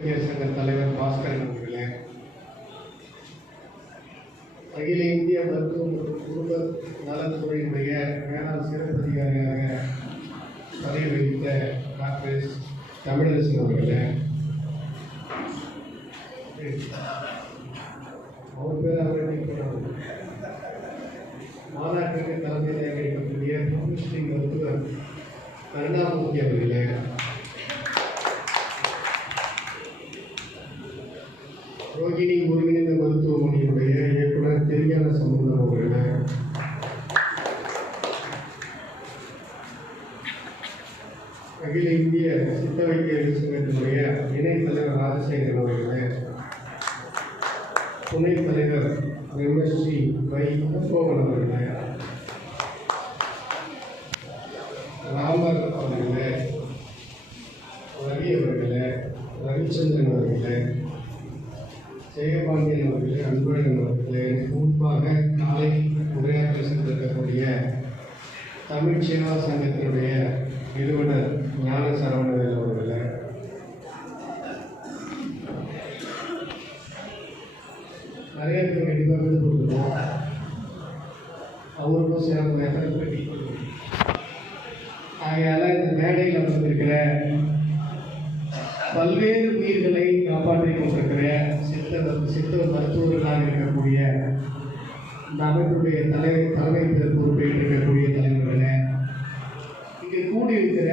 சங்க தலைவர் பாஸ்கரன் அவர்களே, அகில இந்திய மருத்துவ மற்றும் குடும்ப நலத்துறையினுடைய மேலாண் சிறப்பு அதிகாரியாக பதவி வகித்த டாக்டர் தமிழரசன் அவர்களே, அவர் பேர் அவர்கள் மாநாட்டுக்கு தலைமை இருக்கக்கூடிய முஸ்லிம் மருத்துவர் கருணாமூர்த்தி அவர்களே, ரோகிணி ஒருங்கிணைந்த மருத்துவமனையினுடைய இயக்குனர் தெரியான சம்பந்தம் அவர்களே, அகில இந்திய சித்த வைத்தியர்கள் சங்கத்தினுடைய இணைத் தலைவர் ராஜசேகரன் அவர்களே, துணைத் தலைவர் எம்எஸ்சி வை கோவன் அவர்களே, ராமர் அவர்களே, ரவி அவர்களே, ரவிச்சந்திரன் அவர்களே, ஜெயபாண்டியன் அவர்களே, அன்பழகன் அவர்களே, முன்பாக நாளை உரையாற்ற சென்றிருக்கக்கூடிய தமிழ் சேவா சங்கத்தினுடைய நிறுவனர் ஞான சரவணவேல் அவர்களே, நிறைய பேர் கண்டிப்பாக விருது கொடுத்துருக்கோம். அவருக்கும் சேர்ந்து எத்தனை பேர் ஆகையால இந்த மேடையில் வந்திருக்கிற பல்வேறு உயிர்களை காப்பாற்றிக் கொண்டிருக்கிற சித்த மருத்துவர்களாக இருக்கக்கூடிய இந்த அமைப்புடைய தலைமை பொறுப்பேற்று இருக்கக்கூடிய தலைவர்களே, இங்கு கூடியிருக்கிற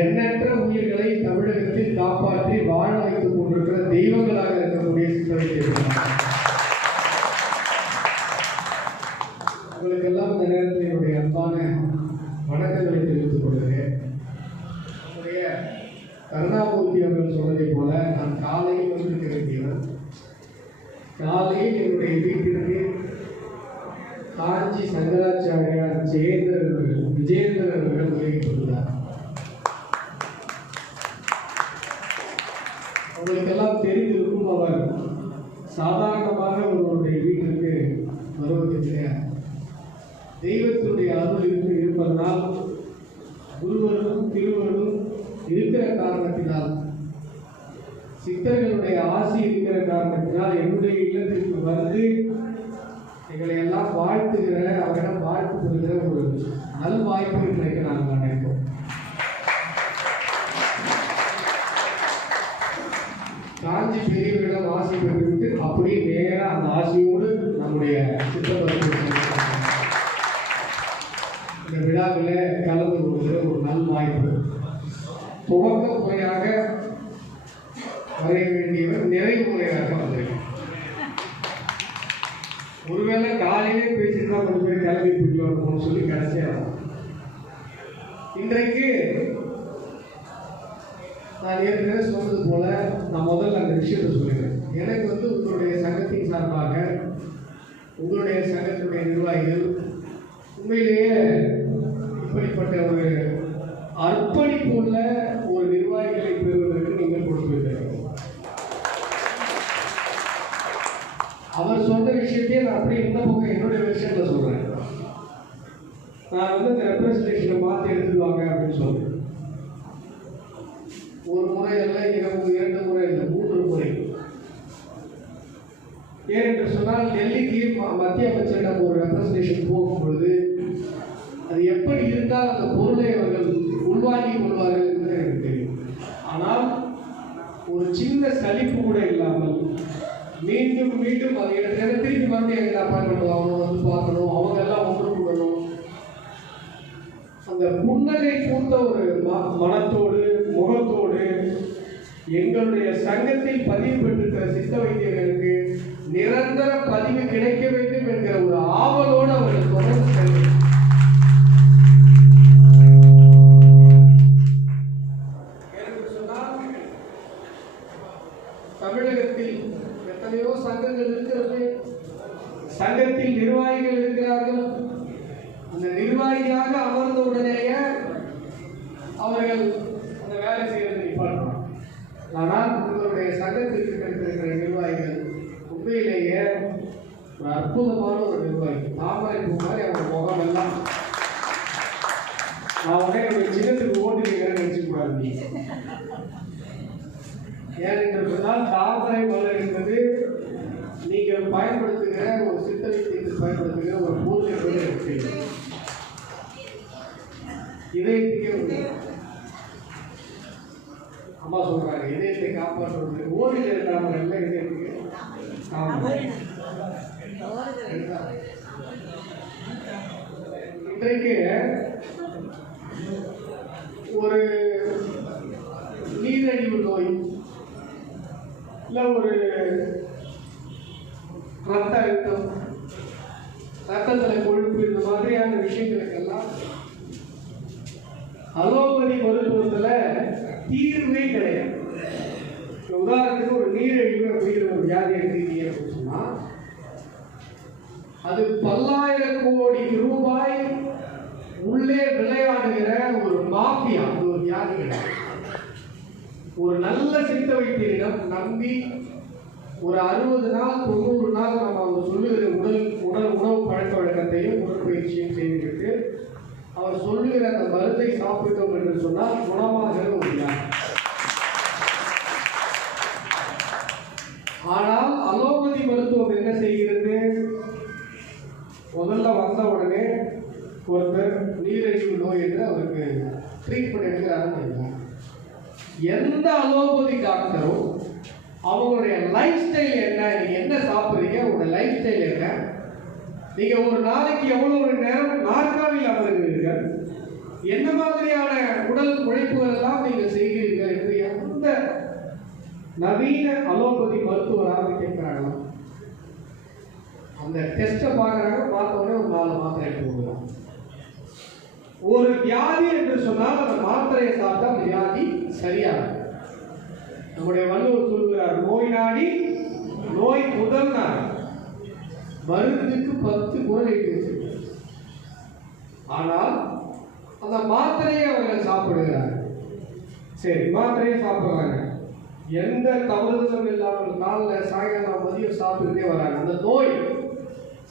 எண்ணற்ற உயிர்களை தமிழகத்தில் காப்பாற்றி வாழ வைத்துக் கொண்டிருக்கிற தெய்வங்களாக இருக்கக்கூடிய சித்த வைத்தியர்கள், உங்களுக்கெல்லாம் இந்த நேரத்தில் என்னுடைய அன்பான வணக்கங்களை தெரிவித்துக் கொள்கிறேன். நம்முடைய கருணாமூர்த்தி அவர்கள் சொன்னதை போல நான் காலையில் வந்திருக்க வேண்டியவன். காலையில் என்னுடைய வீட்டிற்கு காஞ்சி சங்கராச்சாரியார் விஜயேந்திரன் அவர்கள் உதவிப்பட்டுள்ளார். உங்களுக்கெல்லாம் தெரிந்திருக்கும், அவர் சாதாரணமாக ஒருவருடைய வீட்டிற்கு வருவது கிடையாது. தெய்வத்தினுடைய அருள் இருப்பதனால், குருவரும் திருவரும் இருக்கிற காரணத்தினால், சித்தர்களுடைய ஆசி இருக்கிற காரணத்தினால் என்னுடைய இல்லத்திற்கு வந்து எங்களை எல்லாம் வாழ்த்துகிற, அவரிடம் வாழ்த்து பெறுகிற ஒரு நல் வாய்ப்பு கிடைக்க நாங்கள் நினைப்போம். காஞ்சி பெரியவரிடம் ஆசை பெற்றுவிட்டு அப்படியே நேராக அந்த ஆசையோடு நம்முடைய சித்தர்கள் இந்த விழாவில் கலந்து கொள்கிற ஒரு நல் வாய்ப்பு. துவக்க முறையாக வரைய வேண்டியவர் நிறைவு முறையாக வந்திருக்கிறார். ஒருவேளை காலையிலே பேசிட்டு தான் கொஞ்சம் பேர் கிளம்பி போயிட்டு சொல்லி கடைசியாக இன்றைக்கு நான் ஏற்கனவே சொன்னது போல நான் முதல்ல அந்த விஷயத்தை சொல்லுகிறேன். எனக்கு உங்களுடைய சங்கத்தின் சார்பாக, உங்களுடைய சங்கத்தினுடைய நிர்வாகிகள் உண்மையிலேயே இப்படிப்பட்ட ஒரு அர்ப்பணிப்பு உள்ள ஒரு நிர்வாகிகளை பெறுவதற்கு நீங்கள் கொடுத்திருக்கிறீர்கள். அவர் சொன்ன விஷயத்தையே நான் அப்படியே இந்த பக்கம் என்னுடைய விஷயத்துல சொல்றேன். நான் இந்த ரெப்ரஸன்டேஷனை மாற்றி எடுத்துடுவாங்க அப்படின்னு சொல்றேன். ஒரு முறை அல்ல, 2 முறை இல்லை, 3 முறை. ஏனென்று சொன்னால், டெல்லிக்கு மத்திய அமைச்சரிடம் ஒரு ரெப்ரஸன்டேஷன் போகும்பொழுது அது எப்படி இருந்தால் அந்த பொருளை அவர்கள் உள்வாங்கிக் கொள்வார்கள் என்று எனக்கு தெரியும். ஆனால் ஒரு சின்ன சலிப்பு கூட இல்லாமல் மீண்டும் மீண்டும் அதை திருப்பி மறுபடியும் எங்களை அப்பாயின்மெண்ட் வாங்கணும், வந்து பார்க்கணும், அவங்க எல்லாம் ஒன்று கூடணும், அந்த புன்னகை பூத்த ஒரு மனத்தோடு முகத்தோடு எங்களுடைய சங்கத்தில் பதிவு பெற்றிருக்கிற சித்த வைத்தியர்களுக்கு நிரந்தர பதிவு கிடைக்க வேண்டும் என்கிற ஒரு ஆவலோடு அவர்கள் தொடர்ந்து தமிழகத்தில் எத்தனையோ சங்கங்கள் இருக்கிறது, சங்கத்தில் நிர்வாகிகள் இருக்கிறார்கள். அந்த நிர்வாகியாக அமர்ந்த உடனேயே அவர்கள் அந்த வேலை செய்யறது நிப்பாட்டுவாங்க. ஆனால் உங்களுடைய சங்கத்திற்கு கிடைத்திருக்கிற நிர்வாகிகள் உண்மையிலேயே ஒரு அற்புதமான ஒரு நிர்வாகி. தாமரை பூ மாதிரி அவங்க முகம் எல்லாம் நான் உடனே சின்னத்துக்கு ஓட்டு நினைச்சு கூடாது. ஏனென்று சொன்னால் தாமரை மலர் என்பது நீங்கள் பயன்படுத்துகிற ஒரு சித்தரித்து பயன்படுத்துகிற ஒரு பொருள் என்பது எனக்கு தெரியும். இதயத்துக்கே அம்மா சொல்றாங்க, இதயத்தை காப்பாற்றுவது ஓரில் இருந்தாமல் இதயத்துக்கு இன்றைக்கு ஒரு நீரிழிவு நோய் இல்லை ஒரு ரத்த அழுத்தம், ரத்தத்தில் கொழுப்பு, இந்த மாதிரியான விஷயங்களுக்கெல்லாம் அலோபதி மருத்துவத்தில் தீர்வே கிடையாது. உதாரணத்துக்கு ஒரு நீரிழிவு அப்படிங்கிற ஒரு வியாதி எடுத்துக்கிட்டீங்க அப்படின்னு சொன்னால் அது பல்லாயிரம் கோடி ரூபாய் உள்ளே விளையாடுகிற ஒரு மாஃபியா. அது ஒரு வியாதி கிடையாது. ஒரு நல்ல சித்த வைத்தியரிடம் நம்பி ஒரு 60 நாள் 90 நாள் நம்ம அவங்க சொல்லுகிற உணவு பழக்க வழக்கத்தையும் உடற்பயிற்சியும் செய்துவிட்டு அவர் சொல்லுகிற அந்த மருந்தை சாப்பிட்டோம் என்று சொன்னால் குணமாகிற ஒரு வியாதி. ஆனால் அலோபதி மருத்துவம் என்ன செய்கிறது? முதல்ல வந்த உடனே ஒருத்தர் நீரிழிவு நோய் என்று அவருக்கு ட்ரீட்மெண்ட் எடுக்கிறாங்க. எந்த அலோபதி டாக்டரும் அவங்களுடைய லைஃப் ஸ்டைல் என்ன, நீங்க என்ன சாப்பிட்றீங்க, உங்களோட லைஃப் ஸ்டைல் என்ன, நீங்க ஒரு நாளைக்கு எவ்வளவு நேரம் நாற்காலியில் அமர்கிறீர்கள், என்ன மாதிரியான உடல் உழைப்புகள் எல்லாம் நீங்கள் செய்கிறீர்கள் என்று எந்த நவீன அலோபதி மருத்துவராக கேட்கிறாங்களோ அந்த டெஸ்ட்டை பார்க்குறாங்க. பார்த்தோடனே ஒரு 4 மாத்திரை எடுத்து கொடுக்கலாம். ஒரு வியாதி என்று சொன்னால் அந்த மாத்திரையை சாப்பிட்டா வியாதி சரியாகும். நம்முடைய வள்ளுவர் சொல்கிறார், நோய் நாடி நோய் முதல் நாள், மருந்துக்கு 10 குரல் இருக்கு. ஆனால் அந்த மாத்திரையை அவர்கள் சாப்பிடுகிறார்கள். சரி, மாத்திரையை சாப்பிடுறாங்க, எந்த தவறுதலும் இல்லாமல் காலைல சாயங்காலம் மதியம் சாப்பிட்டுட்டே வராங்க. அந்த நோய்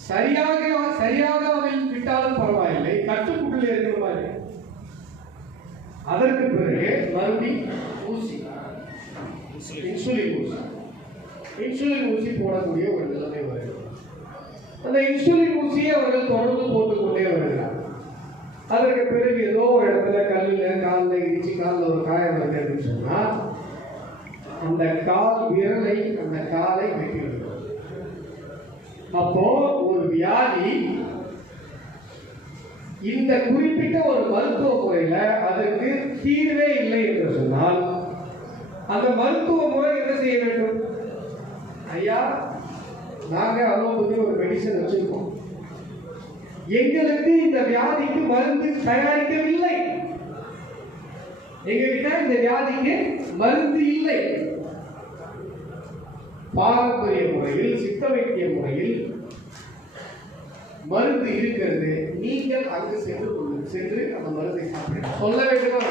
சரியாக அவர்கள் விட்டாலும் பரவாயில்லை, கட்டுக்குள்ளே இருக்கிற மாதிரி. அதற்கு பிறகு மறுபடி ஊசி, இன்சுலின் ஊசி போடக்கூடிய ஒரு நிலைமை வருகிறது. அந்த இன்சுலின் ஊசியை அவர்கள் தொடர்ந்து போட்டுக்கொண்டே வருகிறார். அதற்கு பிறகு ஏதோ ஒரு இடத்துல கல்லில் காலில் இடிச்சு காலில் ஒரு காயம் வருது அப்படின்னு சொன்னால் அந்த கால் விரலை, அந்த காலை வெட்டி விடுகிறது. அப்போ ஒரு வியாதி இந்த குறிப்பிட்ட ஒரு மருத்துவ முறையில அதற்கு தீர்வே இல்லை என்று சொன்னால் அந்த மருத்துவ முறை என்ன செய்ய வேண்டும்? ஐயா, நாங்க அலோபதி ஒரு மெடிசன் வச்சிருக்கோம், எங்களுக்கு இந்த வியாதிக்கு மருந்து தயாரிக்கவில்லை, எங்ககிட்ட இந்த வியாதிக்கு மருந்து இல்லை. பாரம்பரிய முறையில், சித்த வைத்திய முறையில் மருந்து இருக்கிறது, நீங்கள் அங்கு சென்று அந்த மருந்தை சாப்பிட சொல்ல வேண்டுமா?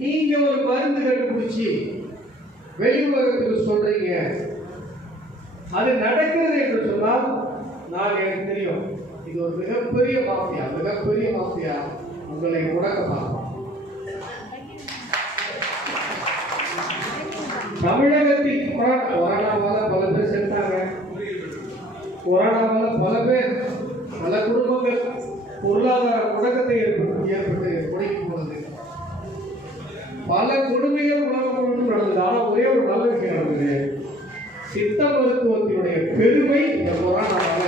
நீங்க ஒரு மருந்து கண்டுபிடிச்சி வெளி உலகத்துக்கு சொல்றீங்க, அது நடக்கிறது என்று சொன்னால் நான் எனக்கு தெரியும் இது ஒரு மிகப்பெரிய மாஃபியா உங்களை உடக்க பார்ப்போம். தமிழகத்தில் கொரோனாவால பல பேர் செத்தாங்க. கொரோனாவால பல குடும்பங்கள் பொருளாதார முடக்கத்தை ஏற்பட்டு முடக்கி போனது. பல கொடுமைகள் உலகம் முழுவதும் நடந்தது. ஆனால் ஒரே ஒரு நல்ல விஷயம் நடந்தது. சித்த மருத்துவத்தினுடைய பெருமை இந்த கொரோனாவால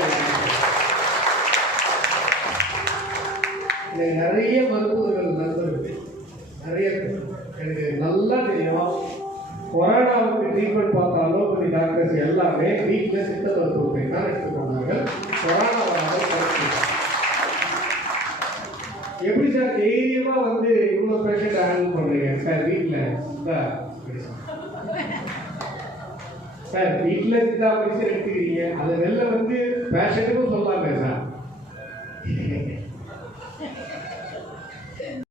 நிறைய மருத்துவர்கள் நண்பர்கள் நிறைய எனக்கு நல்லா தெரியும். கொரோனாவுக்கு ட்ரீட்மெண்ட் பார்த்த அலோபதி டாக்டர்ஸ் எல்லாமே வீட்டில் சித்த மருத்துவத்தை தான் எடுத்துக்கொண்டார்கள். எப்படி சார் தைரியமா வந்து இவ்வளவு பேஷண்ட் ஹேண்டில் பண்றீங்க? சார் வீட்டில் சார் வீட்டில் சித்தா மெடிசன் எடுத்துக்கிறீங்க, அதை வெளில வந்து பேஷண்ட்டுக்கும் சொல்லாமே சார்.